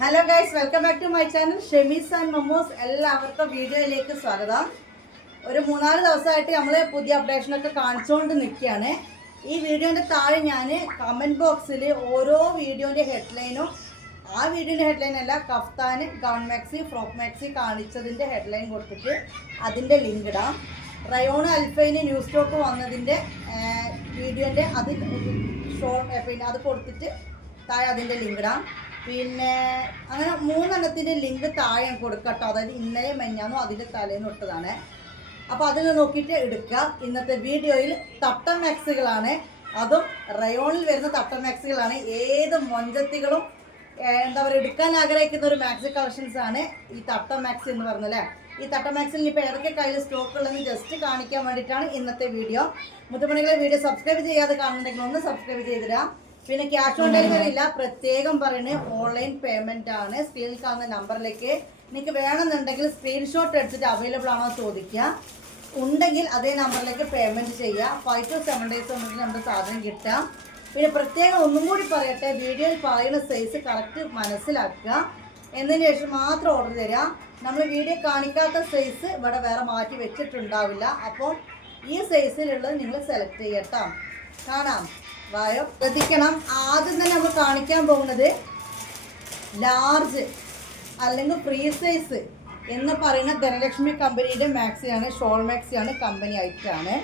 Hello guys welcome back to my channel Shemees and momos എല്ലാവർക്കും വീഡിയോയിലേക്ക് സ്വാഗതം. ഒരു മൂന്നാൽ ദിവസമായിട്ട് നമ്മൾ പുതിയ അപ്ഡേഷനൊക്കെ കാണിച്ചുകൊണ്ട് നിൽക്കുകയാണ് ഈ വീഡിയോന്റെ താഴെ ഞാൻ കമന്റ് ബോക്സിൽ ഓരോ വീഡിയോന്റെ ഹെഡ്ലൈനും ആ വീഡിയോന്റെ ഹെഡ്ലൈൻ അല്ല kaftan gown maxi frock maxi കാണിച്ചതിന്റെ headline കൊടുത്തിട്ട് അതിന്റെ ലിങ്ക് ഇടാം. റയോൺ അൽഫൈന് ന്യൂസ് സ്റ്റോക്ക് വന്നതിന്റെ വീഡിയോന്റെ അത് ഷോ പിന്നെ അത് കൊടുത്തിട്ട് താഴെ അതിന്റെ ലിങ്ക് ഇടാം. പിന്നെ അങ്ങനെ മൂന്നെണ്ണത്തിന്റെ ലിങ്ക് താഴെ കൊടുക്കട്ടോ. അതായത് ഇന്നലെ മെഞ്ഞാന്നോ അതിന്റെ തലേന്ന് ഇട്ടതാണ് അപ്പോൾ അതിൽ നോക്കിയിട്ട് എടുക്കുക ഇന്നത്തെ വീഡിയോയിൽ തട്ട മാക്സുകളാണ്. അതും റയോണിൽ വരുന്ന തട്ട മാക്സുകളാണ്. ഏത് മൊഞ്ചത്തികളും എന്താ പറയുക എടുക്കാൻ ആഗ്രഹിക്കുന്ന ഒരു മാക്സ് കളക്ഷൻസ് ആണ് ഈ തട്ട മാക്സ് എന്ന് പറഞ്ഞല്ലേ? ഈ തട്ട മാക്സിൽ ഇപ്പോൾ ഏതൊക്കെ കയ്യിൽ സ്റ്റോക്ക് ഉള്ളതെന്ന് ജസ്റ്റ് കാണിക്കാൻ വേണ്ടിയിട്ടാണ് ഇന്നത്തെ വീഡിയോ. മുത്തുമണികളെ വീഡിയോ സബ്സ്ക്രൈബ് ചെയ്യാതെ കാണുന്നുണ്ടെങ്കിൽ ഒന്ന് സബ്സ്ക്രൈബ് ചെയ്തിടാം പിന്നെ ക്യാഷ് ഓൺ ഡെലിവറി ഇല്ല. പ്രത്യേകം പറയുന്നത് ഓൺലൈൻ പേയ്മെന്റ് ആണ്. സ്ക്രീനിൽ കാണുന്ന നമ്പറിലേക്ക് നിങ്ങൾക്ക് വേണമെന്നുണ്ടെങ്കിൽ സ്ക്രീൻഷോട്ട് എടുത്തിട്ട് അവൈലബിൾ ആണോ ചോദിക്കുക. ഉണ്ടെങ്കിൽ അതേ നമ്പറിലേക്ക് പേയ്മെന്റ് ചെയ്യുക. ഫൈവ് ടു സെവൻ ഡേയ്സ് ഉണ്ടെങ്കിൽ നമ്മുടെ സാധനം കിട്ടാം. പിന്നെ പ്രത്യേകം ഒന്നും കൂടി പറയട്ടെ. വീഡിയോയിൽ പറയുന്ന സൈസ് കറക്റ്റ് മനസ്സിലാക്കുക. എന്നതിന് ശേഷം മാത്രം ഓർഡർ തരിക. നമ്മൾ വീഡിയോ കാണിക്കാത്ത സൈസ് ഇവിടെ വേറെ മാറ്റി വെച്ചിട്ടുണ്ടാവില്ല. അപ്പോൾ ഈ സൈസിലുള്ളത് നിങ്ങൾ സെലക്ട് ചെയ്യട്ടോ. കാണാം. വായോ. ശ്രദ്ധിക്കണം. ആദ്യം തന്നെ നമ്മൾ കാണിക്കാൻ പോകുന്നത് ലാർജ് അല്ലെങ്കിൽ ഫ്രീ സൈസ് എന്ന് പറയുന്ന ധനലക്ഷ്മി കമ്പനിയുടെ മാക്സിയാണ് ഷോൾ മാക്സിയാണ് കമ്പനി ഐറ്റാണ്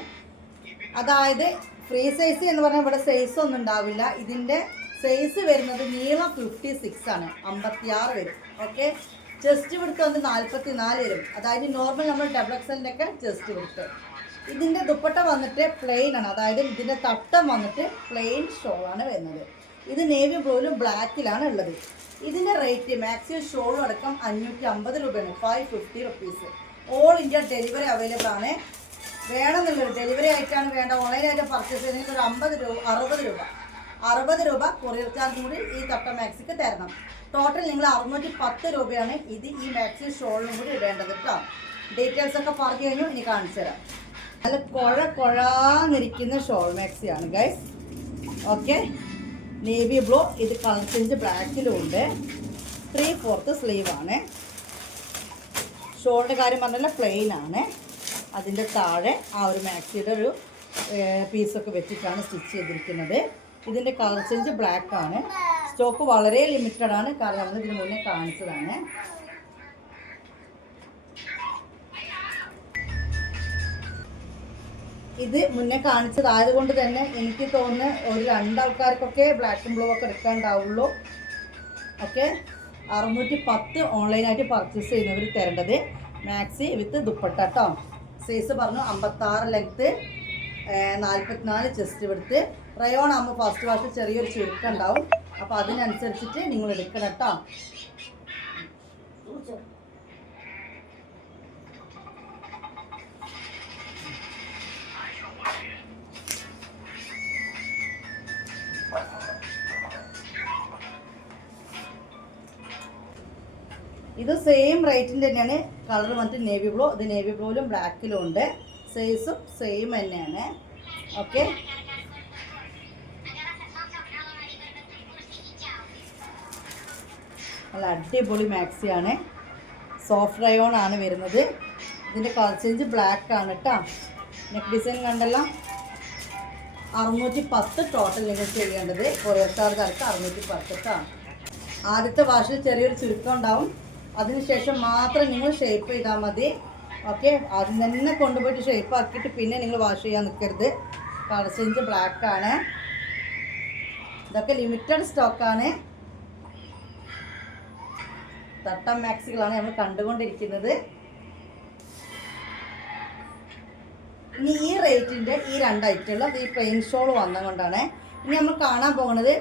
അതായത് ഫ്രീ സൈസ് എന്ന് പറഞ്ഞാൽ ഇവിടെ സൈസ് ഒന്നും ഉണ്ടാവില്ല. ഇതിന്റെ സൈസ് വരുന്നത് നീളം ഫിഫ്റ്റി സിക്സ് ആണ്. അമ്പത്തി ആറ് വരും. ഓക്കെ ചെസ്റ്റ് വിടുത്ത് വന്ന് നാൽപ്പത്തി നാല് വരും. അതായത് നോർമൽ നമ്മൾ ഡബിൾ എക്സലിന്റെ ഒക്കെ ചെസ്റ്റ് വിടുത്ത് ഇതിന്റെ ദുപ്പട്ട വന്നിട്ട് പ്ലെയിൻ ആണ്. അതായത് ഇതിന്റെ തട്ടം വന്നിട്ട് പ്ലെയിൻ ഷോളാണ് വരുന്നത്. ഇത് നേവി ബ്ലൂവിലും ബ്ലാക്കിലാണ് ഉള്ളത്. ഇതിന്റെ റേറ്റ് മാക്സിമം ഷോളും അടക്കം അഞ്ഞൂറ്റി അമ്പത് രൂപയാണ്. Five fifty rupees all India delivery available ആണ്. വേണമെന്നുള്ളത് ഡെലിവറി ആയിട്ടാണ് വേണ്ട ഓൺലൈനായിട്ട് പർച്ചേസ് ചെയ്തെങ്കിൽ ഒരു അമ്പത് രൂപ അറുപത് രൂപ. അറുപത് രൂപ കൊറിയർ ചാർജ് കൂടി ഈ തട്ട മാക്സിക്ക് തരണം. ടോട്ടൽ നിങ്ങൾ അറുന്നൂറ്റി പത്ത് രൂപയാണ് ഇത് ഈ മാക്സി ഷോളിനും കൂടി ഇടേണ്ടത് കേട്ടോ ഡീറ്റെയിൽസ് ഒക്കെ പറഞ്ഞു കഴിഞ്ഞു ഇനി കാണിച്ചു തരാം. നല്ല കുഴ കുഴാന്നിരിക്കുന്ന ഷോൾ മാക്സിയാണ് ഗൈസ് ഓക്കെ നേവി ബ്ലൂ ഇത് കളർ ചേഞ്ച് ബ്ലാക്കിലും ഉണ്ട് ത്രീ ഫോർത്ത് സ്ലീവ് ആണ്. ഷോളിന്റെ കാര്യം പറഞ്ഞാൽ പ്ലെയിൻ ആണ്. അതിന്റെ താഴെ ആ ഒരു മാക്സിയുടെ ഒരു പീസൊക്കെ വെച്ചിട്ടാണ് സ്റ്റിച്ച് ചെയ്തിരിക്കുന്നത്. ഇതിന്റെ കളർ ചേഞ്ച് ബ്ലാക്ക് ആണ്. സ്റ്റോക്ക് വളരെ ലിമിറ്റഡ് ആണ്. കാരണം നമ്മൾ ഇതിന് മുന്നേ കാണിച്ചതാണ്. ഇത് മുന്നേ കാണിച്ചതായത് കൊണ്ട് തന്നെ എനിക്ക് തോന്നുന്ന ഒരു രണ്ടാൾക്കാർക്കൊക്കെ ബ്ലാക്കും ബ്ലൂ ഒക്കെ എടുക്കാണ്ടാവുള്ളൂ ഓക്കെ അറുന്നൂറ്റി പത്ത് ഓൺലൈനായിട്ട് പർച്ചേസ് ചെയ്യുന്നവർ തരേണ്ടത് മാക്സി വിത്ത് ദുപ്പട്ട കേട്ടോ സൈസ് പറഞ്ഞു അമ്പത്താറ് ലെങ്ത്ത് നാൽപ്പത്തിനാല് ചെസ്റ്റ് എടുത്ത് റയോൺ ആകുമ്പോൾ ഫസ്റ്റ് വാഷ് ചെറിയൊരു ചുരുക്കം ഉണ്ടാവും. അപ്പോൾ അതിനനുസരിച്ചിട്ട് നിങ്ങൾ എടുക്കണം കേട്ടോ ഇത് സെയിം റേറ്റിന്റെ തന്നെയാണ് കളർ വന്നിട്ട് നേവി ബ്ലൂ ഇത് നേവി ബ്ലൂവിലും ബ്ലാക്കിലും ഉണ്ട്. സൈസും സെയിം തന്നെയാണ്. ഓക്കെ നല്ല അടിപൊളി മാക്സിയാണ് സോഫ്റ്റ് റയോൺ ആണ് വരുന്നത്. ഇതിന്റെ കളർ ചേഞ്ച് ബ്ലാക്ക് ആണ് കേട്ടോ നെക്ക് ഡിസൈൻ കണ്ടല്ലോ. അറുന്നൂറ്റി പത്ത് ടോട്ടൽ നിങ്ങൾ ചെയ്യേണ്ടത്. കൊറിയർ ചാർജ് അടുത്ത് അറുന്നൂറ്റി പത്ത് കേട്ടോ ആദ്യത്തെ വാഷിൽ ചെറിയൊരു ചുരുക്കം ഉണ്ടാവും. അതിനുശേഷം മാത്രം നിങ്ങൾ ഷേപ്പ് ചെയ്താൽ മതി. ഓക്കെ ആദ്യം തന്നെ കൊണ്ടുപോയിട്ട് ഷേപ്പ് ആക്കിയിട്ട് പിന്നെ നിങ്ങൾ വാഷ് ചെയ്യാൻ നിൽക്കരുത് കളർ ബ്ലാക്ക് ആണ്. ഇതൊക്കെ ലിമിറ്റഡ് സ്റ്റോക്കാണ് തട്ടം മാക്സികളാണ് നമ്മൾ കണ്ടുകൊണ്ടിരിക്കുന്നത്. ഇനി ഈ റേറ്റിന്റെ ഈ രണ്ട് ഐറ്റമുള്ളത് ഈ പ്ലെയിൻ ഷോൾ വന്നുകൊണ്ടാണ് ഇനി നമ്മൾ കാണാൻ പോകുന്നത്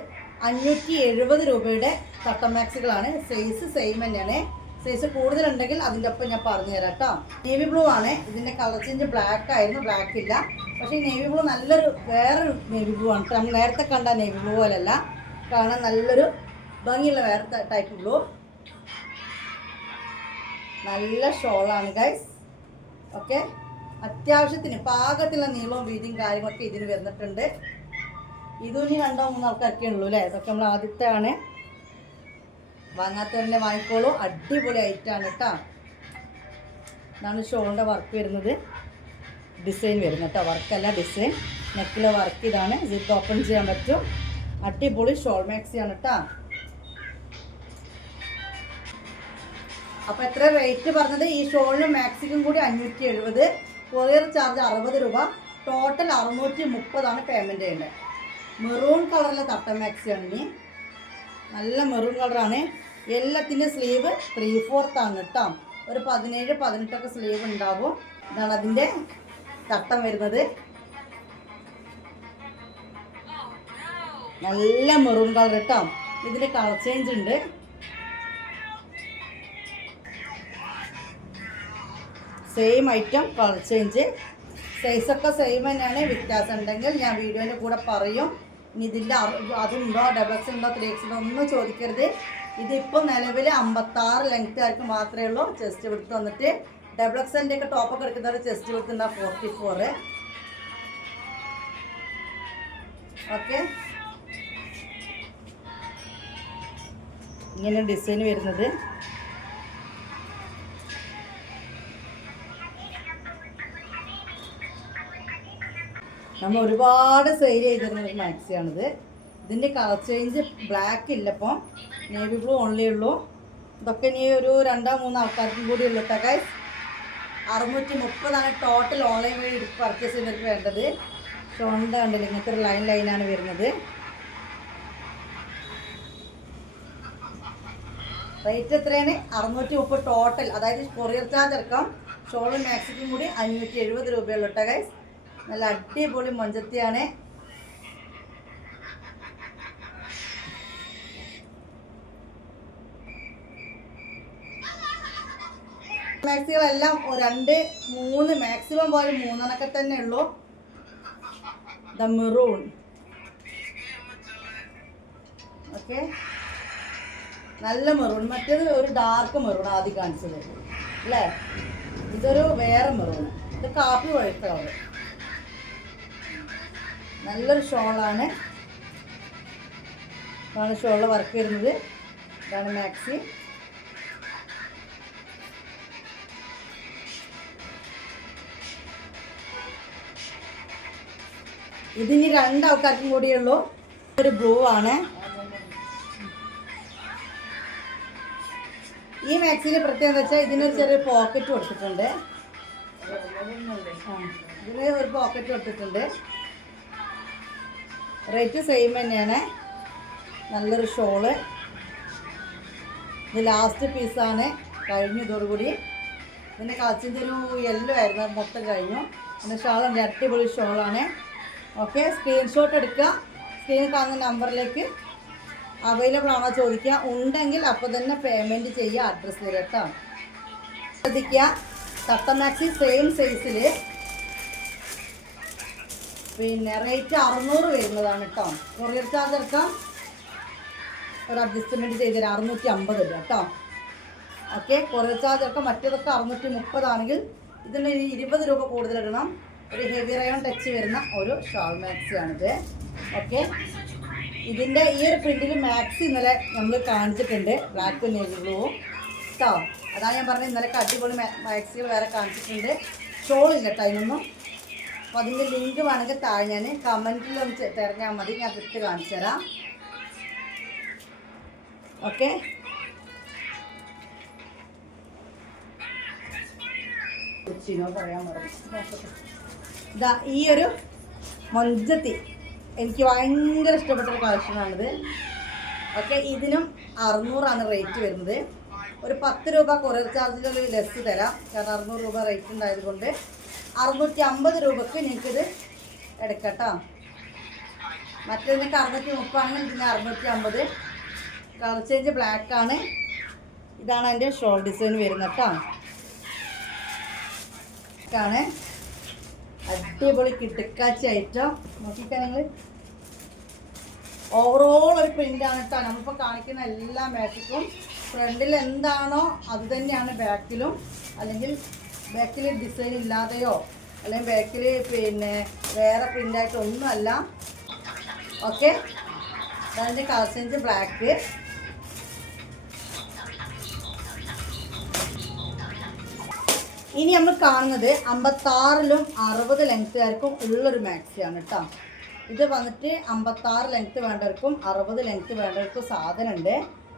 അഞ്ഞൂറ്റി എഴുപത് രൂപയുടെ തട്ടം മാക്സികളാണ് സൈസ് സെയിം തന്നെയാണ്. സൈസ് കൂടുതലുണ്ടെങ്കിൽ അതിന്റെ ഒപ്പം ഞാൻ പറഞ്ഞു തരാം കേട്ടോ നേവി ബ്ലൂ ആണ്. ഇതിന്റെ കളർ ചേഞ്ച് ബ്ലാക്ക് ആയിരുന്നു. ബ്ലാക്ക് ഇല്ല. പക്ഷേ ഈ നേവി ബ്ലൂ നല്ലൊരു വേറൊരു നേവി ബ്ലൂ ആണ് കേട്ടോ നമ്മൾ നേരത്തെ കണ്ട നേവി ബ്ലൂ പോലല്ല കാണാൻ നല്ലൊരു ഭംഗിയുള്ള വേറെ ടൈപ്പ് ബ്ലൂ നല്ല ഷോളാണ് ഗൈസ് ഓക്കെ അത്യാവശ്യത്തിന് പാകത്തിലുള്ള നീളവും വീതിയും കാര്യങ്ങളൊക്കെ ഇതിന് വരുന്നിട്ടുണ്ട്. ഇതും ഇനി രണ്ടോ മൂന്നോ ആൾക്കാർക്കേ ഉള്ളൂ അല്ലേ ഇതൊക്കെ നമ്മൾ ആദ്യത്തെ ആണ് വാങ്ങാത്തവരെ വാങ്ങിക്കോളൂ. അടിപൊളി ഐറ്റാണ് കേട്ടോ. ഇതാണ് ഷോളിന്റെ വർക്ക് വരുന്നത്. ഡിസൈൻ വരുന്നത് കേട്ടോ. വർക്കല്ല ഡിസൈൻ നെക്കിലെ വർക്ക് ഇതാണ്. ജിപ്പ് ഓപ്പൺ ചെയ്യാൻ പറ്റും. അടിപൊളി ഷോൾ മാക്സിയാണ് കേട്ടോ. അപ്പോൾ എത്ര റേറ്റ് പറഞ്ഞത്? ഈ ഷോളിനും മാക്സിക്കും കൂടി അഞ്ഞൂറ്റി എഴുപത് കൊറിയർ ചാർജ് അറുപത് രൂപ. ടോട്ടൽ അറുന്നൂറ്റി മുപ്പതാണ് പേയ്മെന്റ് ചെയ്യേണ്ടത് മെറൂൺ കളറിലെ തട്ട മാക്സിയാണ് ഇനി. നല്ല മെറൂൺ കളറാണ്. എല്ലാത്തിന്റെ സ്ലീവ് ത്രീ ഫോർത്ത് ആണ് കേട്ടോ. ഒരു പതിനേഴ് പതിനെട്ടൊക്കെ സ്ലീവ് ഉണ്ടാവും. ഇതാണ് അതിന്റെ തട്ടം വരുന്നത്. നല്ല മെറൂൺ കളർ കേട്ടോ. ഇതിന്റെ കളർ ചേഞ്ച് ഉണ്ട്. സെയിം ഐറ്റം കളർ ചേഞ്ച് സൈസൊക്കെ സെയിം തന്നെയാണ്. വ്യത്യാസം ഉണ്ടെങ്കിൽ ഞാൻ വീഡിയോന്റെ കൂടെ പറയും. ഇനി ഇതിന്റെ അതുണ്ടോ? ഡബിൾ എക്സ് ഉണ്ടോ? ത്രീ എക്സ് ഉണ്ടോ? ഒന്നും ചോദിക്കരുത്. ഇതിപ്പോൾ നിലവിൽ അമ്പത്താറ് ലെങ്ത് ആർക്ക് മാത്രമേ ഉള്ളൂ. ചെസ്റ്റ് വിടുത്ത് വന്നിട്ട് ഡബിൾ എക്സിന്റെ ഒക്കെ ടോപ്പൊക്കെ എടുക്കുന്നവർ ചെസ്റ്റ് ഉണ്ടാ ഫോർട്ടി ഫോറ് ഓക്കെ ഇങ്ങനെ ഡിസൈൻ വരുന്നത്. നമ്മൾ ഒരുപാട് സെയിൽ ചെയ്തിരുന്ന ഒരു മാക്സിയാണിത് ഇതിന്റെ കളർ ചേഞ്ച് ബ്ലാക്ക് ഇല്ല ഇപ്പം നേവി ബ്ലൂ ഓൺലി ഉള്ളൂ. ഇതൊക്കെ ഇനി ഒരു രണ്ടോ മൂന്നോ ആൾക്കാർക്കും കൂടി ഉള്ളൂ ഗൈസ് അറുന്നൂറ്റി മുപ്പതാണ് ടോട്ടൽ ഓൺലൈൻ വഴി പർച്ചേസ് ചെയ്തിട്ട് വേണ്ടത്. ഷോണിന്റെ ഉണ്ടല്ലോ ഇങ്ങനത്തെ ഒരു ലൈൻ ലൈനാണ് വരുന്നത്. റേറ്റ് എത്രയാണ്? അറുന്നൂറ്റി മുപ്പത് ടോട്ടൽ അതായത് കൊറിയർ ചാർജ് അടക്കം ഷോളും മാക്സിക്കും കൂടി അഞ്ഞൂറ്റി എഴുപത് രൂപയുള്ളൂ കേട്ടോ ഗൈസ് നല്ല അടിപൊളി മൊഞ്ചത്തിയാണ്. മാക്സികളെല്ലാം രണ്ട് മൂന്ന് മാക്സിമം പോലും മൂന്നെണ്ണൊക്കെ തന്നെ ഉള്ളൂ. The maroon. ഓക്കെ. നല്ല മെറൂൺ. മറ്റേത് ഒരു ഡാർക്ക് മെറൂൺ ആദ്യം കാണിച്ചത്. അല്ലേ? ഇതൊരു വേറെ മെറൂൺ. ഇത് കാപ്പി വഴുത്ത കളർ നല്ലൊരു ഷോളാണ്. ഇതാണ് ഷോളിൽ വർക്ക് വരുന്നത് ഇതാണ് മാക്സി. ഇതിന് രണ്ടാൾക്കാർക്കും കൂടിയുള്ളൂ. ഒരു ബ്ലൂ ആണ്. ഈ മാക്സിന് പ്രത്യേകത വെച്ചാൽ ഇതിനൊരു ചെറിയ പോക്കറ്റ് കൊടുത്തിട്ടുണ്ട്. ഇതിന് ഒരു പോക്കറ്റ് കൊടുത്തിട്ടുണ്ട്. റേറ്റ് സെയിം തന്നെയാണ്. നല്ലൊരു ഷോൾ ഇത് ലാസ്റ്റ് പീസാണ് കഴിഞ്ഞു ഇതോടുകൂടി. പിന്നെ കളച്ചിന്റെ ഒരു യെല്ലോ ആയിരുന്നു. അത് മൊത്തം കഴിഞ്ഞു. പിന്നെ ഷോളുണ്ട് അടിപൊളി ഷോളാണ് ഓക്കെ സ്ക്രീൻഷോട്ട് എടുക്കുക. സ്ക്രീനിൽ കാണുന്ന നമ്പറിലേക്ക് അവൈലബിൾ ആണോ ചോദിക്കുക. ഉണ്ടെങ്കിൽ അപ്പോൾ തന്നെ പേയ്മെന്റ് ചെയ്യുക. അഡ്രസ്സ് തരാം കേട്ടോ. ശ്രദ്ധിക്കുക. തട്ടമാക്സി സെയിം സൈസിൽ പിന്നെ റേറ്റ് അറുന്നൂറ് വരുന്നതാണ് കേട്ടോ കൊറിയർ ചാർജ് എടുക്കാം. ഒരു അഡ്ജസ്റ്റ്മെന്റ് ചെയ്ത് തരാം. അറുന്നൂറ്റി അമ്പത് രൂപ കേട്ടോ ഓക്കെ കൊറിയർ ചാർജ് ഒക്കെ മറ്റേതൊക്കെ അറുന്നൂറ്റി മുപ്പതാണെങ്കിൽ ഇതിന് ഇരുപത് രൂപ കൂടുതലിടണം ഒരു ഹെവി റയോൺ ടച്ച് വരുന്ന ഒരു ഷാൾ മാക്സി ആണിത്. ഓക്കെ ഇതിന്റെ ഈ ഒരു പ്രിന്റിൽ മാക്സി ഇന്നലെ നമ്മൾ കാണിച്ചിട്ടുണ്ട്. ബ്ലാക്ക് നേവി ബ്ലൂ കേട്ടോ അതാണ് ഞാൻ പറഞ്ഞത് ഇന്നലെ അടിപൊളി മാക്സികൾ വേറെ കാണിച്ചിട്ടുണ്ട്. ഷോളില്ല അതിനൊന്നും. അപ്പോൾ അതിന്റെ ലിങ്ക് വേണമെങ്കിൽ താഴെ ഞാൻ കമന്റിൽ ഒന്ന് തിരഞ്ഞാൽ മതി. ഞാൻ ഇട്ട് കാണിച്ചു തരാം. ഓക്കെ കൊച്ചിനോ ഇതാ ഈ ഒരു മൊഞ്ചത്തി എനിക്ക് ഭയങ്കര ഇഷ്ടപ്പെട്ട ഒരു കളക്ഷനാണിത് ഓക്കെ ഇതിനും അറുന്നൂറാണ് റേറ്റ് വരുന്നത്. ഒരു പത്ത് രൂപ കൊറിയർ ചാർജിൽ ലെസ് തരാം. കാരണം അറുന്നൂറ് രൂപ റേറ്റ് ഉണ്ടായത് കൊണ്ട് അറുന്നൂറ്റി അമ്പത് രൂപക്ക് നിങ്ങൾക്കിത് എടുക്കട്ടോ. മറ്റേതിനൊക്കെ അറുന്നൂറ്റി മുപ്പാണെങ്കിൽ ഇതിന് അറുന്നൂറ്റി അമ്പത് കളർ ചേഞ്ച് ബ്ലാക്ക് ആണ്. ഇതാണ് അതിന്റെ ഷോൾ ഡിസൈൻ വരുന്നത് കേട്ടോ ാണ് അടിപൊളി കിട്ടുക്കാച്ച ഐറ്റം നോക്കിക്കാൻ നിങ്ങൾ ഓവറോൾ ഒരു പ്രിന്റ് ആണ് കേട്ടോ നമ്മളിപ്പോൾ കാണിക്കുന്ന എല്ലാ മാറ്റിക്കും ഫ്രണ്ടിൽ എന്താണോ അത് തന്നെയാണ് ബാക്കിലും അല്ലെങ്കിൽ ബാക്കിൽ ഡിസൈൻ ഇല്ലാതെയോ അല്ലെങ്കിൽ ബാക്കിൽ പിന്നെ വേറെ പ്രിന്റായിട്ട് ഒന്നുമല്ല. ഓക്കെ അതിന്റെ കളർസഞ്ച് ബ്ലാക്ക് ഇനി നമ്മൾ കാണുന്നത് അമ്പത്താറിലും അറുപത് ലെങ്ത്തുകാർക്കും ഉള്ളൊരു മാക്സിയാണ് കേട്ടോ ഇത് വന്നിട്ട് അമ്പത്താറ് ലെങ്ത്ത് വേണ്ടവർക്കും അറുപത് ലെങ്ത്ത് വേണ്ടവർക്കും സാധനമുണ്ട്.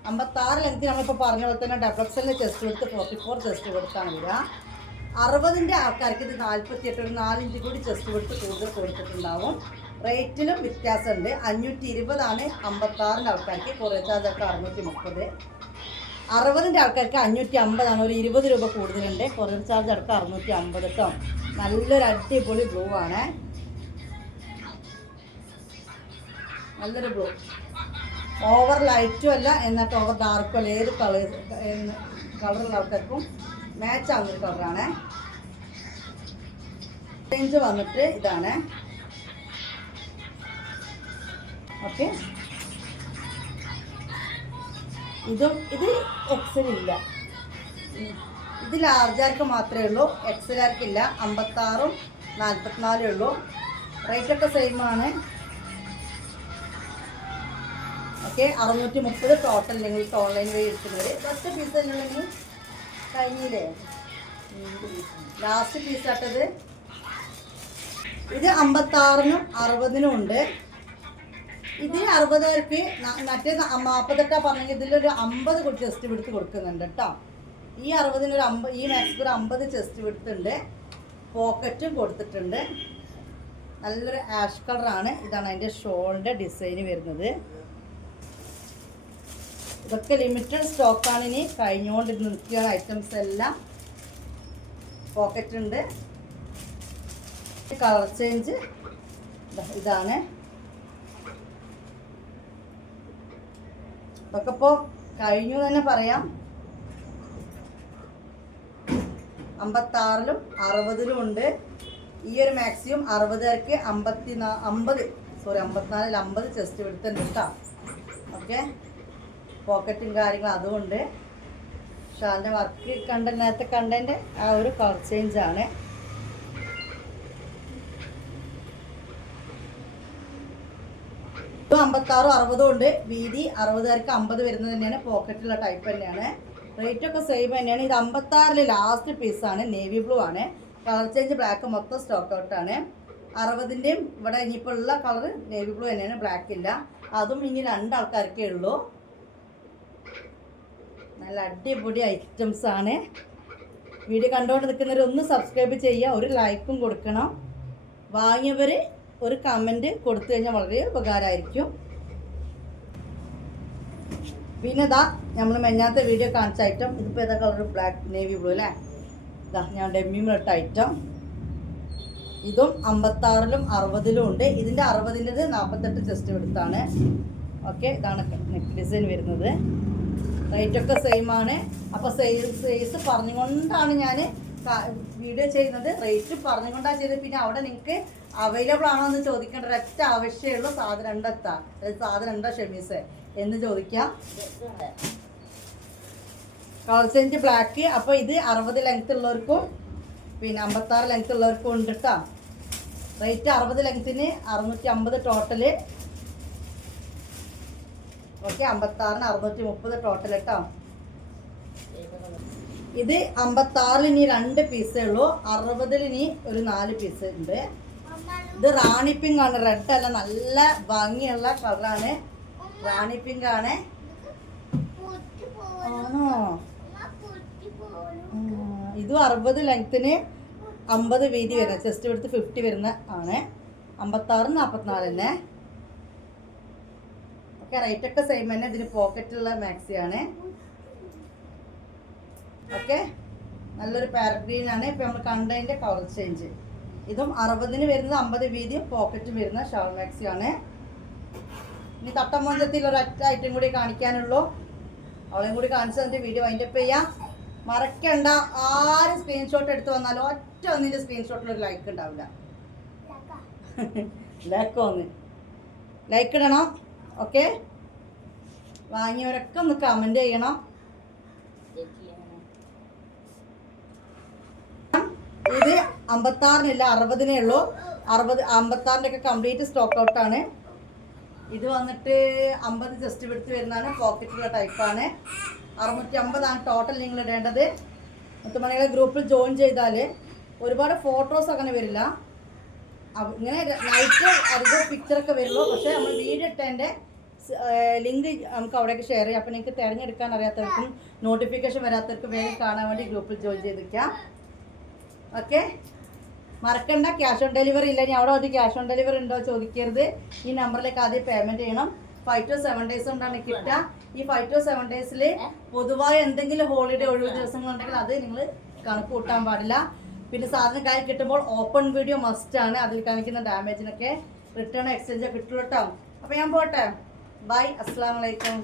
അമ്പത്താറ് ലെങ്ത്ത് നമ്മളിപ്പോൾ പറഞ്ഞ പോലെ തന്നെ ഡബിൾ എക്സലിന്റെ ചെസ്റ്റ് കൊടുത്ത് ഫോർട്ടി ഫോർ ചെസ്റ്റ് കൊടുത്താണ് വരിക. അറുപതിന്റെ ആൾക്കാർക്ക് ഇത് നാൽപ്പത്തി എട്ട് ഒരു നാലിഞ്ച് കൂടി ചെസ്റ്റ് കൊടുത്ത് കൂടുതൽ കൊടുത്തിട്ടുണ്ടാവും. റേറ്റിലും വ്യത്യാസമുണ്ട്. അഞ്ഞൂറ്റി ഇരുപതാണ് അമ്പത്താറിന്റെ ആൾക്കാർക്ക് കുറേ ചാർജൊക്കെ അറുന്നൂറ്റി മുപ്പത് അറുപതിന്റെ ആൾക്കാർക്ക് അഞ്ഞൂറ്റി അമ്പതാണ് ഒരു ഇരുപത് രൂപ കൂടുതലുണ്ട്. കൊറിയർ ചാർജ് അടക്കം അറുന്നൂറ്റി അമ്പത് കേട്ടോ നല്ലൊരു അടിപൊളി ബ്ലൂ ആണ്. നല്ലൊരു ബ്ലൂ. ഓവർ ലൈറ്റും അല്ല എന്നിട്ട് ഓവർ ഡാർക്കും അല്ല. ഏത് കളേഴ്സ് കളറുള്ള ആൾക്കാർക്കും മാച്ച് ആവുന്നൊരു കളറാണ് റേഞ്ച് വന്നിട്ട് ഇതാണ്. ഓക്കെ ഇതും ഇത് എക്സൽ ഇല്ല. ഇത് ലാർജാർക്ക് മാത്രമേ ഉള്ളൂ? എക്സലാർക്ക് ഇല്ല. അമ്പത്താറും നാൽപ്പത്തിനാലേ ഉള്ളൂ. റേറ്റൊക്കെ സെയിം ആണ്. ഓക്കെ അറുന്നൂറ്റി മുപ്പത് ടോട്ടൽ നിങ്ങൾക്ക് ഓൺലൈൻ വഴി എടുക്കുന്നത് ഫസ്റ്റ് പീസ് തന്നെ ഉണ്ടെങ്കിൽ കഴിഞ്ഞില്ലേ? ലാസ്റ്റ് പീസ് ആട്ടത്. ഇത് അമ്പത്താറിനും അറുപതിനും ഉണ്ട്. ഇത് അറുപത് പേർക്ക് മറ്റേ നാൽപ്പത്തെട്ടാ പറഞ്ഞെങ്കിൽ ഇതിലൊരു അമ്പത് കുട്ടി ചെസ്റ്റ് വിടുത്ത് കൊടുക്കുന്നുണ്ട് കേട്ടോ ഈ അറുപതിന് ഒരു അമ്പത് ഈ മാക്സിക്ക് ഒരു അമ്പത് ചെസ്റ്റ് പിടുത്തുണ്ട്. പോക്കറ്റും കൊടുത്തിട്ടുണ്ട്. നല്ലൊരു ആഷ് കളറാണ് ഇതാണ് അതിന്റെ ഷോളിന്റെ ഡിസൈന് വരുന്നത്. ഇതൊക്കെ ലിമിറ്റഡ് സ്റ്റോക്കാണ് ഇനി. കഴിഞ്ഞുകൊണ്ട് നിൽക്കുകയാണ് ഐറ്റംസ് എല്ലാം പോക്കറ്റ് ഉണ്ട്. കളർ ചേഞ്ച് ഇതാണ്. ഇതൊക്കെ ഇപ്പോൾ കഴിഞ്ഞു തന്നെ പറയാം. അമ്പത്താറിലും അറുപതിലും ഉണ്ട്. ഈ ഒരു മാക്സിമം അറുപതുകാർക്ക് അമ്പത്തി നാ അമ്പത് സോറി അമ്പത്തിനാലിൽ അമ്പത് ചെസ്റ്റ് എടുത്തുണ്ട് കേട്ടോ ഓക്കെ പോക്കറ്റും കാര്യങ്ങളും അതുകൊണ്ട് ഷാലിന്റെ വർക്ക് കണ്ടതിനകത്ത് കണ്ടതിന്റെ ആ ഒരു കളർ ചേഞ്ച് ആണ് അമ്പത്താറും അറുപതും ഉണ്ട്. വീതി അറുപതുകാർക്ക് അമ്പത് വരുന്നത് തന്നെയാണ്. പോക്കറ്റുള്ള ടൈപ്പ് തന്നെയാണ്. റേറ്റ് ഒക്കെ സെയിം തന്നെയാണ്. ഇത് അമ്പത്താറിൽ ലാസ്റ്റ് പീസാണ് നേവി ബ്ലൂ ആണ്. കളർ ചേഞ്ച് ബ്ലാക്ക് മൊത്തം സ്റ്റോക്ക് ഔട്ടാണ് അറുപതിന്റെയും ഇവിടെ ഇനിയിപ്പോൾ ഉള്ള കളർ നേവി ബ്ലൂ തന്നെയാണ്. ബ്ലാക്ക് ഇല്ല. അതും ഇനി രണ്ടാൾക്കാർക്കേ ഉള്ളൂ. നല്ല അടിപൊളി ഐറ്റംസ് ആണ് വീഡിയോ കണ്ടുകൊണ്ട് നിൽക്കുന്നവർ ഒന്ന് സബ്സ്ക്രൈബ് ചെയ്യുക ഒരു ലൈക്കും കൊടുക്കണം. വാങ്ങിയവർ ഒരു കമന്റ് കൊടുത്തു കഴിഞ്ഞാൽ വളരെ ഉപകാരമായിരിക്കും പിന്നെ ഇതാ നമ്മൾ മെഞ്ഞാത്ത വീഡിയോ കാണിച്ച ഐറ്റം ഇതിപ്പോൾ ഏതാ കളർ ബ്ലാക്ക് നേവി ബ്ലൂ അല്ലേ? ഇതാ ഞാൻ ഡെമ്മിമിലിട്ട ഐറ്റം ഇതും അമ്പത്താറിലും അറുപതിലും ഉണ്ട്. ഇതിന്റെ അറുപതിന്റെത് നാൽപ്പത്തെട്ട് ചെസ്റ്റ് എടുത്താണ്. ഓക്കെ ഇതാണ് നെക്ക് ഡിസൈൻ വരുന്നത്. റേറ്റ് ഒക്കെ സെയിം ആണ്. അപ്പോൾ സെയിൽസ് സൈസ് പറഞ്ഞുകൊണ്ടാണ് ഞാൻ വീഡിയോ ചെയ്യുന്നത്. റേറ്റ് പറഞ്ഞുകൊണ്ടാണ് ചെയ്തത്. പിന്നെ അവിടെ നിങ്ങൾക്ക് അവൈലബിൾ ആണോ എന്ന് ചോദിക്കേണ്ട ഒരൊറ്റ ആവശ്യമുള്ള സാധനം ഉണ്ടെത്താ സാധനം ഉണ്ടോ ഷെമീസ് എന്ന് ചോദിക്കാം. കൗസഞ്ച് ബ്ലാക്ക് അപ്പോൾ ഇത് അറുപത് ലെങ്ത് ഉള്ളവർക്കും പിന്നെ അമ്പത്താറ് ലെങ്ത് ഉള്ളവർക്കും ഉണ്ട് കേട്ടോ റേറ്റ് അറുപത് ലെങ്ത്തിന് അറുന്നൂറ്റി അമ്പത് ടോട്ടൽ ഓക്കെ അമ്പത്താറിന് അറുന്നൂറ്റി മുപ്പത് ടോട്ടൽ കേട്ടോ ഇത് അമ്പത്താറിൽ ഇനി രണ്ട് പീസേ ഉള്ളൂ. അറുപതിൽ ഇനി ഒരു നാല് പീസ് ഉണ്ട്. ഇത് റാണി പിങ്ക് ആണ്. റെഡ് അല്ല നല്ല ഭംഗിയുള്ള കളറാണ് റാണി പിങ്ക് ആണ്. ആണോ. ഇതും അറുപത് ലെങ്ത്തിന് അമ്പത് വീതി വരുന്ന ചെസ്റ്റ് എടുത്ത് ഫിഫ്റ്റി വരുന്ന ആണ്. അമ്പത്താറ് നാൽപ്പത്തിനാല് തന്നെ ഓക്കെ റേറ്റ് ഒക്കെ സെയിം തന്നെ ഇതിന് പോക്കറ്റുള്ള ആണ്. ഓക്കെ നല്ലൊരു പാരറ്റ് ഗ്രീൻ ആണ്. ഇപ്പൊ നമ്മൾ കണ്ടതിന്റെ കളർ ചേഞ്ച് ഇതും അറുപതിന് വരുന്നത് അമ്പത് വീതി പോക്കറ്റും വരുന്ന ഷവർ മാക്സി ആണ്. ഇനി തട്ടമോഞ്ചത്തിൽ ഒരു ഐറ്റം കൂടി കാണിക്കാനുള്ളൂ. അവളെയും കൂടി കാണിച്ചു തന്നിട്ട് വീഡിയോ വൈൻഡപ്പ് ചെയ്യാം. മറക്കണ്ട. ആരും സ്ക്രീൻഷോട്ട് എടുത്ത് വന്നാലും ഒറ്റ ഒന്നിന്റെ സ്ക്രീൻഷോട്ടിൽ ഒരു ലൈക്ക് ഉണ്ടാവില്ല. ലൈക്ക് ഒന്ന്. ലൈക്ക് ഇടണം. ഓക്കെ? വാങ്ങിയവരൊക്കെ ഒന്ന് കമന്റ് ചെയ്യണം. ഇത് അമ്പത്താറിനില്ല അറുപതിനേ ഉള്ളൂ. അറുപത് അമ്പത്താറിന്റെ ഒക്കെ കംപ്ലീറ്റ് സ്റ്റോക്ക് ഔട്ടാണ് ഇത് വന്നിട്ട് അമ്പത് ജസ്റ്റ് എടുത്ത് വരുന്നതാണ് പോക്കറ്റുള്ള ടൈപ്പാണ് അറുന്നൂറ്റി അമ്പതാണ് ടോട്ടൽ നിങ്ങൾ ഇടേണ്ടത്. മുത്തുമണികളെ ഗ്രൂപ്പിൽ ജോയിൻ ചെയ്താൽ ഒരുപാട് ഫോട്ടോസ് അങ്ങനെ വരില്ല. ഇങ്ങനെ നൈറ്റ് അതിന്റെ പിക്ചറൊക്കെ വരുമ്പോൾ പക്ഷേ നമ്മൾ വീഡിയോ ഇട്ടതിന്റെ ലിങ്ക് നമുക്ക് അവിടേക്ക് ഷെയർ ചെയ്യാം. അപ്പോൾ നിങ്ങൾക്ക് തിരഞ്ഞെടുക്കാൻ അറിയാത്തവർക്കും നോട്ടിഫിക്കേഷൻ വരാത്തവർക്കും വേഗം കാണാൻ വേണ്ടി ഗ്രൂപ്പിൽ ജോയിൻ ചെയ്തിരിക്കാം ഓക്കെ മറക്കണ്ട ക്യാഷ് ഓൺ ഡെലിവറി ഇല്ല. ഇനി അവിടെ വന്ന് ക്യാഷ് ഓൺ ഡെലിവറി ഉണ്ടോ ചോദിക്കരുത്. ഈ നമ്പറിലേക്ക് ആദ്യം പേയ്മെന്റ് ചെയ്യണം. ഫൈവ് ടു സെവൻ ഡേയ്സ് കൊണ്ടാണ് കിട്ടുക. ഈ ഫൈവ് ടു സെവൻ ഡേയ്സിൽ പൊതുവായ എന്തെങ്കിലും ഹോളിഡേ ഒഴിവ് ദിവസങ്ങളുണ്ടെങ്കിൽ അത് നിങ്ങൾ കണക്ക് കൂട്ടാൻ പാടില്ല. പിന്നെ സാധനം കയ്യിൽ കിട്ടുമ്പോൾ ഓപ്പൺ വീഡിയോ മസ്റ്റ് ആണ്. അതിൽ കാണിക്കുന്ന ഡാമേജിനൊക്കെ റിട്ടേൺ എക്സ്ചേഞ്ച് കിട്ടുള്ളൂ കേട്ടോ അപ്പോൾ ഞാൻ പോട്ടെ. ബൈ അസ്സാം വലൈക്കും